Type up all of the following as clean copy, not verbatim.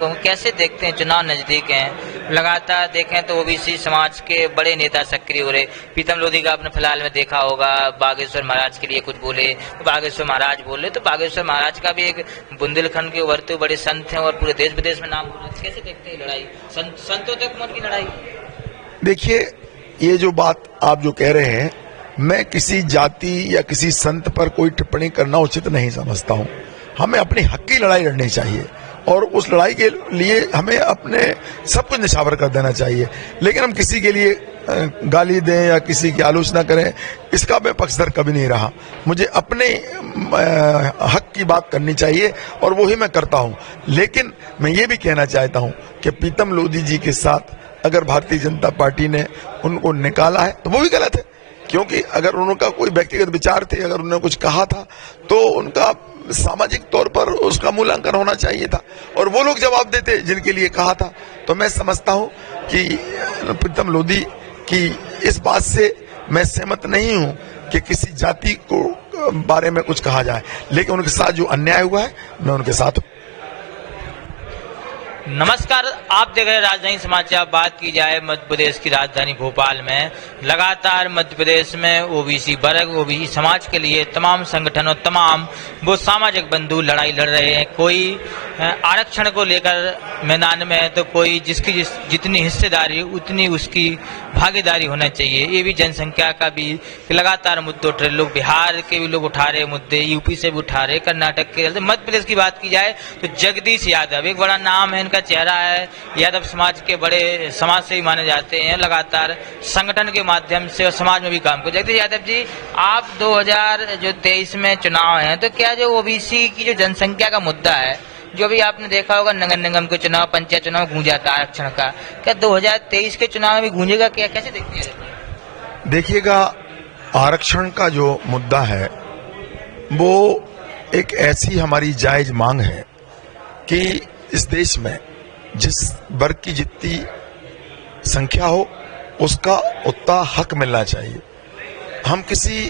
कैसे देखते हैं, चुनाव नजदीक हैं, लगातार देखें तो ओबीसी समाज के बड़े नेता सक्रिय हो रहे। प्रीतम लोधी का आपने फिलहाल में देखा होगा, बागेश्वर महाराज के लिए कुछ बोले तो बागेश्वर महाराज बोले, तो बागेश्वर महाराज का भी एक बुंदेलखंड के उभरते बड़े संत हैं और पूरे देश विदेश में नाम हो रहा है। कैसे देखते हैं लड़ाई, संतों तक मन की लड़ाई? देखिए, ये जो बात आप जो कह रहे हैं, मैं किसी जाति या किसी संत पर कोई टिप्पणी करना उचित नहीं समझता हूं। हमें अपनी हक की लड़ाई लड़नी चाहिए और उस लड़ाई के लिए हमें अपने सब कुछ निछावर कर देना चाहिए, लेकिन हम किसी के लिए गाली दें या किसी की आलोचना करें, इसका मैं पक्षधर कभी नहीं रहा। मुझे अपने हक की बात करनी चाहिए और वही मैं करता हूं। लेकिन मैं ये भी कहना चाहता हूं कि प्रीतम लोधी जी के साथ अगर भारतीय जनता पार्टी ने उनको निकाला है तो वो भी गलत है, क्योंकि अगर उनका कोई व्यक्तिगत विचार थे, अगर उन्होंने कुछ कहा था तो उनका सामाजिक तौर पर उसका मूल्यांकन होना चाहिए था और वो लोग जवाब देते जिनके लिए कहा था। तो मैं समझता हूं कि प्रीतम लोधी की इस बात से मैं सहमत नहीं हूं कि किसी जाति को बारे में कुछ कहा जाए, लेकिन उनके साथ जो अन्याय हुआ है मैं उनके साथ हूं। नमस्कार, आप देख रहे हैं राजधानी समाचार। बात की जाए मध्य प्रदेश की राजधानी भोपाल में, लगातार मध्य प्रदेश में ओबीसी वर्ग, ओबीसी समाज के लिए तमाम संगठन और तमाम वो सामाजिक बंधु लड़ाई लड़ रहे हैं। कोई आरक्षण को लेकर मैदान में है तो कोई जिसकी जितनी हिस्सेदारी उतनी उसकी भागीदारी होना चाहिए। ये भी जनसंख्या का भी लगातार मुद्दे उठ रहे, लोग बिहार के भी लोग उठा रहे मुद्दे, यूपी से भी उठा रहे, कर्नाटक के। मध्य प्रदेश की बात की जाए तो जगदीश यादव एक बड़ा नाम है, इनका चेहरा है, यादव समाज के बड़े समाज से ही माने जाते हैं, लगातार संगठन के माध्यम से और समाज में भी काम कर। जगदीश यादव जी, आप 2023 में चुनाव है तो क्या जो ओबीसी की जो जनसंख्या का मुद्दा है, जो भी आपने देखा होगा नगर निगम के चुनाव, पंचायत चुनाव गूंजा था आरक्षण का, क्या 2023 के चुनाव में भी गूंजेगा? क्या कैसे देखते हैं? देखिएगा, आरक्षण का जो मुद्दा है वो एक ऐसी हमारी जायज मांग है कि इस देश में जिस वर्ग की जितनी संख्या हो उसका उतना हक मिलना चाहिए। हम किसी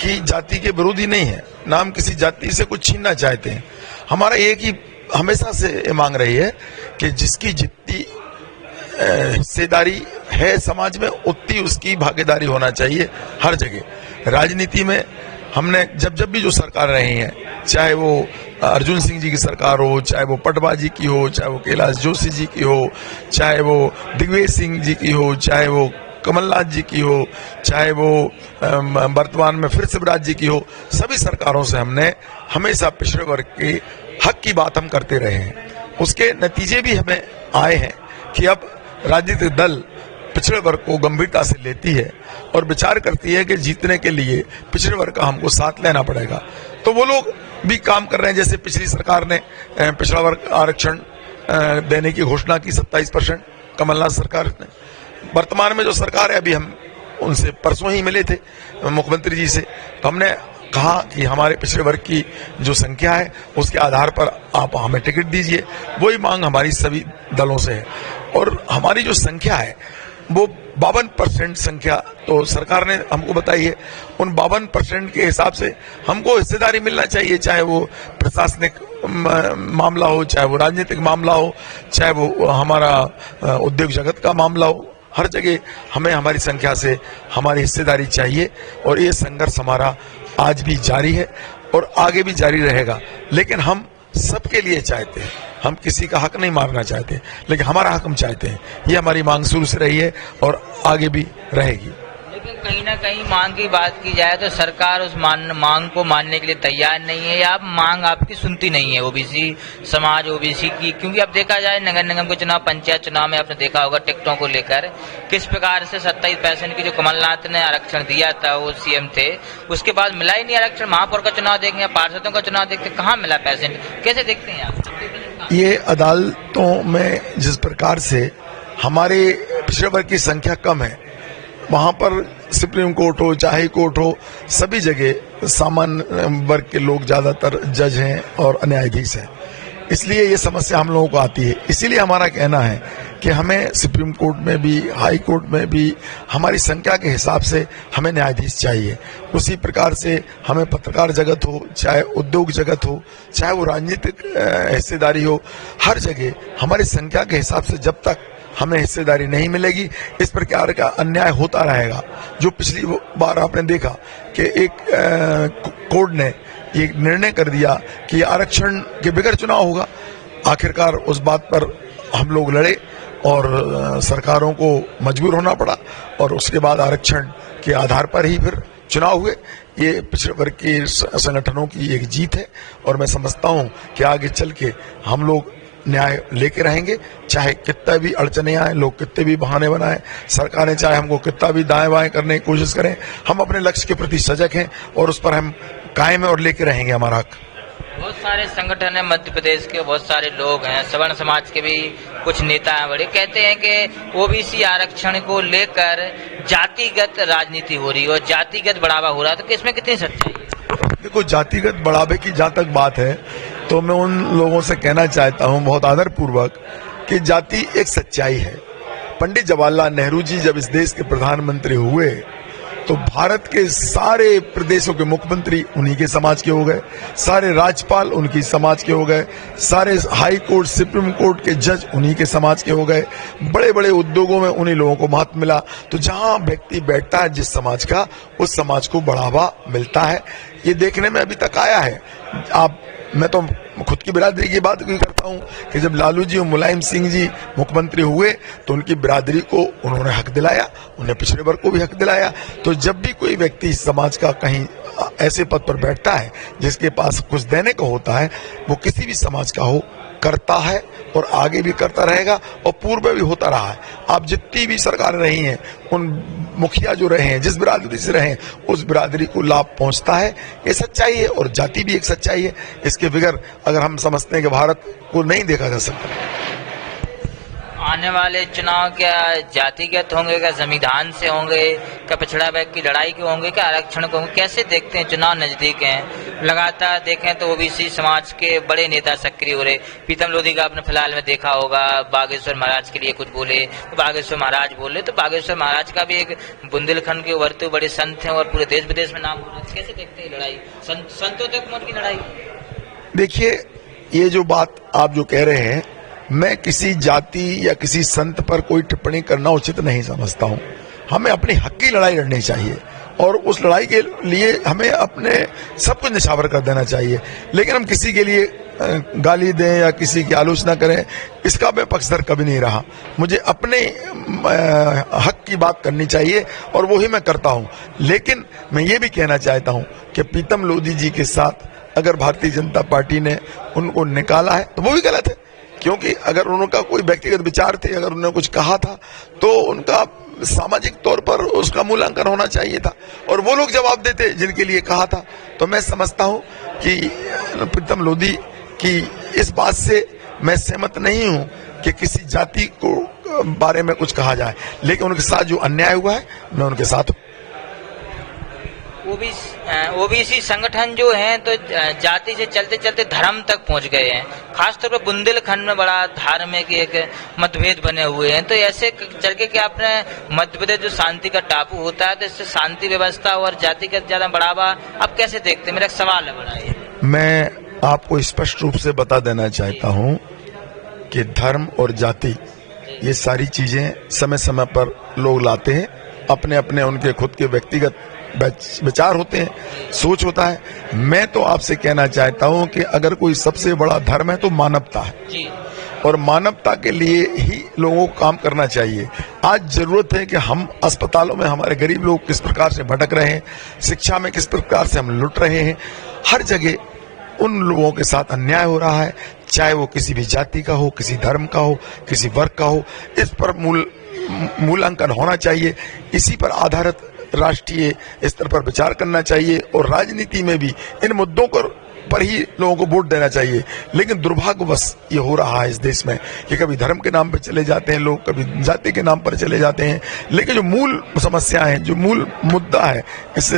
की जाति के विरोधी नहीं है, ना हम किसी जाति से कुछ छीनना चाहते हैं। हमारा एक ही हमेशा से मांग रही है कि जिसकी जितनी हिस्सेदारी है समाज में उतनी उसकी भागीदारी होना चाहिए हर जगह। राजनीति में हमने जब भी जो सरकार रही है, चाहे वो अर्जुन सिंह जी की सरकार हो, चाहे वो पटवा जी की हो, चाहे वो कैलाश जोशी जी की हो, चाहे वो दिग्विजय सिंह जी की हो, चाहे वो कमलनाथ जी की हो, चाहे वो वर्तमान में फिर शिवराज जी की हो, सभी सरकारों से हमने हमेशा पिछड़े वर्ग के हक की बात हम करते रहे हैं। उसके नतीजे भी हमें आए हैं कि अब राजनीतिक दल पिछड़े वर्ग को गंभीरता से लेती है और विचार करती है कि जीतने के लिए पिछड़े वर्ग का हमको साथ लेना पड़ेगा। तो वो लोग भी काम कर रहे हैं। जैसे पिछली सरकार ने पिछड़ा वर्ग आरक्षण देने की घोषणा की 27%, कमलनाथ सरकार ने। वर्तमान में जो सरकार है, अभी हम उनसे परसों ही मिले थे मुख्यमंत्री जी से, तो हमने कहा कि हमारे पिछड़े वर्ग की जो संख्या है उसके आधार पर आप हमें टिकट दीजिए। वही मांग हमारी सभी दलों से है और हमारी जो संख्या है वो 52% संख्या तो सरकार ने हमको बताई है। उन 52% के हिसाब से हमको हिस्सेदारी मिलना चाहिए, चाहे वो प्रशासनिक मामला हो, चाहे वो राजनीतिक मामला हो, चाहे वो हमारा उद्योग जगत का मामला हो। हर जगह हमें हमारी संख्या से हमारी हिस्सेदारी चाहिए और ये संघर्ष हमारा आज भी जारी है और आगे भी जारी रहेगा। लेकिन हम सबके लिए चाहते हैं, हम किसी का हक नहीं मारना चाहते, लेकिन हमारा हक हम चाहते हैं। ये हमारी मांग शुरू से रही है और आगे भी रहेगी। लेकिन कहीं ना कहीं मांग की बात की जाए तो सरकार उस मांग को मानने के लिए तैयार नहीं है, या मांग आपकी सुनती नहीं है ओबीसी समाज, ओबीसी की। क्योंकि अब देखा जाए नगर निगम के चुनाव, पंचायत चुनाव में आपने देखा होगा टिकटों को लेकर किस प्रकार से 27% की जो कमलनाथ ने आरक्षण दिया था, वो सीएम थे, उसके बाद मिला ही नहीं आरक्षण। महापौर का चुनाव देखें, पार्षदों का चुनाव देखते, कहाँ मिला पैसेंट? कैसे देखते हैं आप? ये अदालतों में जिस प्रकार से हमारे पिछड़े वर्ग की संख्या कम है, वहां पर सुप्रीम कोर्ट हो चाहे हाई कोर्ट हो, सभी जगह सामान्य वर्ग के लोग ज्यादातर जज हैं और न्यायाधीश हैं। इसलिए ये समस्या हम लोगों को आती है। इसीलिए हमारा कहना है कि हमें सुप्रीम कोर्ट में भी, हाई कोर्ट में भी हमारी संख्या के हिसाब से हमें न्यायाधीश चाहिए। उसी प्रकार से हमें पत्रकार जगत हो, चाहे उद्योग जगत हो, चाहे वो राजनीतिक हिस्सेदारी हो, हर जगह हमारी संख्या के हिसाब से जब तक हमें हिस्सेदारी नहीं मिलेगी, इस प्रकार का अन्याय होता रहेगा। जो पिछली बार आपने देखा कि एक कोर्ट ने ये निर्णय कर दिया कि आरक्षण के बगैर चुनाव होगा। आखिरकार उस बात पर हम लोग लड़े और सरकारों को मजबूर होना पड़ा और उसके बाद आरक्षण के आधार पर ही फिर चुनाव हुए। ये पिछड़े वर्ग के संगठनों की एक जीत है और मैं समझता हूं कि आगे चल के हम लोग न्याय लेके रहेंगे, चाहे कितना भी अड़चने आए, लोग कितने भी बहाने बनाएं, सरकारें चाहे हमको कितना भी दाएं बाएं करने की कोशिश करें, हम अपने लक्ष्य के प्रति सजग हैं और उस पर हम कायम है और लेके रहेंगे हमारा हक। बहुत सारे संगठन है मध्य प्रदेश के, बहुत सारे लोग हैं, सवर्ण समाज के भी कुछ नेता हैं बड़े, कहते हैं कि ओबीसी आरक्षण को लेकर जातिगत राजनीति हो रही है और जातिगत बढ़ावा हो रहा है, तो इसमें कितनी सच्चाई है? देखो, जातिगत बढ़ावे की जहां तक बात है तो मैं उन लोगों से कहना चाहता हूं बहुत आदर पूर्वक कि जाति एक सच्चाई है। पंडित जवाहरलाल नेहरू जी जब इस देश के प्रधानमंत्री हुए तो भारत के सारे प्रदेशों के मुख्यमंत्री उन्हीं के समाज के हो गए, सारे राज्यपाल उनकी समाज के हो गए, सारे हाई कोर्ट, सुप्रीम कोर्ट के जज उन्हीं के समाज के हो गए, बड़े बड़े उद्योगों में उन्हीं लोगों को महत्व मिला। तो जहां व्यक्ति बैठता है जिस समाज का, उस समाज को बढ़ावा मिलता है। ये देखने में अभी तक आया है। मैं तो खुद की बिरादरी की बात भी करता हूं कि जब लालू जी और मुलायम सिंह जी मुख्यमंत्री हुए तो उनकी बिरादरी को उन्होंने हक दिलाया, उन्हें पिछड़े वर्ग को भी हक दिलाया। तो जब भी कोई व्यक्ति समाज का कहीं ऐसे पद पर बैठता है जिसके पास कुछ देने को होता है, वो किसी भी समाज का हो, करता है और आगे भी करता रहेगा और पूर्व में भी होता रहा है। आप जितनी भी सरकारें रही हैं, उन मुखिया जो रहे हैं, जिस बिरादरी से रहे हैं, उस बिरादरी को लाभ पहुंचता है। ये सच्चाई है और जाति भी एक सच्चाई है। इसके बगैर अगर हम समझते हैं कि भारत को नहीं देखा जा सकता। आने वाले चुनाव क्या जातिगत होंगे, क्या संविधान से होंगे, क्या पिछड़ा वर्ग की लड़ाई के होंगे, क्या आरक्षण को होंगे, कैसे देखते हैं? चुनाव नजदीक हैं, लगातार देखें तो ओबीसी समाज के बड़े नेता सक्रिय हो रहे। प्रीतम लोधी का आपने फिलहाल में देखा होगा, बागेश्वर महाराज के लिए कुछ बोले तो बागेश्वर महाराज बोले, तो बागेश्वर महाराज का भी एक बुंदेलखंड के उभरते बड़े संत हैं और पूरे देश विदेश में नाम हो रहे। कैसे देखते हैं लड़ाई, संतों तक मौत की लड़ाई? देखिए, ये जो बात आप जो कह रहे हैं, मैं किसी जाति या किसी संत पर कोई टिप्पणी करना उचित नहीं समझता हूं। हमें अपने हक की लड़ाई लड़नी चाहिए और उस लड़ाई के लिए हमें अपने सब कुछ निछावर कर देना चाहिए। लेकिन हम किसी के लिए गाली दें या किसी की आलोचना करें, इसका मैं पक्षधर कभी नहीं रहा। मुझे अपने हक की बात करनी चाहिए और वो ही मैं करता हूं। लेकिन मैं ये भी कहना चाहता हूं कि प्रीतम लोधी जी के साथ अगर भारतीय जनता पार्टी ने उनको निकाला है तो वो भी गलत है, क्योंकि अगर उनका कोई व्यक्तिगत विचार थे, अगर उन्होंने कुछ कहा था तो उनका सामाजिक तौर पर उसका मूल्यांकन होना चाहिए था और वो लोग जवाब देते जिनके लिए कहा था। तो मैं समझता हूं कि प्रीतम लोधी की इस बात से मैं सहमत नहीं हूं कि किसी जाति को बारे में कुछ कहा जाए, लेकिन उनके साथ जो अन्याय हुआ है मैं उनके साथ हूं। ओबीसी संगठन जो हैं तो जाति से चलते चलते धर्म तक पहुंच गए हैं। खासतौर पर बुंदेलखंड में बड़ा धार्मिक एक मतभेद बने हुए हैं। तो ऐसे चल के क्या अपने मध्य प्रदेश जो शांति का टापू होता है, तो इससे शांति व्यवस्था और जाति का ज्यादा बढ़ावा आप कैसे देखते हैं? मेरा एक सवाल है बड़ा ये। मैं आपको स्पष्ट रूप से बता देना चाहता हूं कि धर्म और जाति ये सारी चीजें समय समय पर लोग लाते हैं, अपने अपने उनके खुद के व्यक्तिगत विचार होते हैं, सोच होता है। मैं तो आपसे कहना चाहता हूं कि अगर कोई सबसे बड़ा धर्म है तो मानवता है और मानवता के लिए ही लोगों को काम करना चाहिए। आज जरूरत है कि हम अस्पतालों में हमारे गरीब लोग किस प्रकार से भटक रहे हैं, शिक्षा में किस प्रकार से हम लुट रहे हैं, हर जगह उन लोगों के साथ अन्याय हो रहा है, चाहे वो किसी भी जाति का हो, किसी धर्म का हो, किसी वर्ग का हो। इस पर मूल्यांकन होना चाहिए। इसी पर आधारित राष्ट्रीय स्तर पर विचार करना चाहिए और राजनीति में भी इन मुद्दों पर पर ही लोगों को वोट देना चाहिए। लेकिन दुर्भाग्यवश ये हो रहा है इस देश में कि कभी धर्म के नाम पर चले जाते हैं लोग, कभी जाति के नाम पर चले जाते हैं। लेकिन जो मूल समस्याएं हैं, जो मूल मुद्दा है इस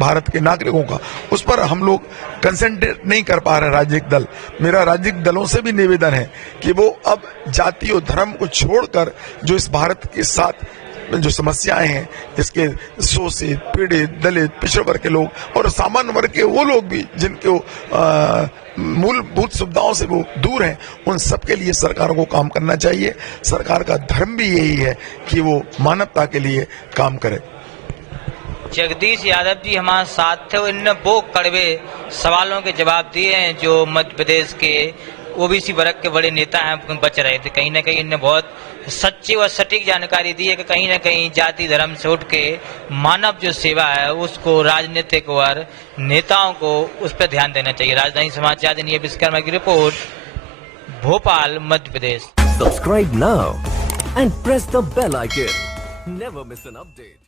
भारत के नागरिकों का, उस पर हम लोग कंसंट्रेट नहीं कर पा रहे राजनीतिक दल। मेरा राजनीतिक दलों से भी निवेदन है कि वो अब जाति और धर्म को छोड़कर जो इस भारत के साथ जो समस्याएं हैं, इसके शोषित, पीड़ित, दलित, पिछड़े वर्ग के लोग और सामान्य वर्ग के वो लोग भी जिनके मूलभूत सुविधाओं से वो दूर हैं, उन सब के लिए सरकारों को काम करना चाहिए। सरकार का धर्म भी यही है कि वो मानवता के लिए काम करे। जगदीश यादव जी हमारे साथ थे, इनने वो कड़वे सवालों के जवाब दिए हैं जो मध्य प्रदेश के ओबीसी वर्ग के बड़े नेता हैं बच रहे थे। कहीं ना कहीं इनने बहुत सच्ची और सटीक जानकारी दी है कि कहीं ना कहीं जाति धर्म से उठ के मानव जो सेवा है उसको राजनीतिक और नेताओं को उस पर ध्यान देना चाहिए। राजधानी समाचार दिन विश्वकर्मा की report, Bhopal, Madhya Pradesh. Subscribe now and press the bell icon. Never miss an update.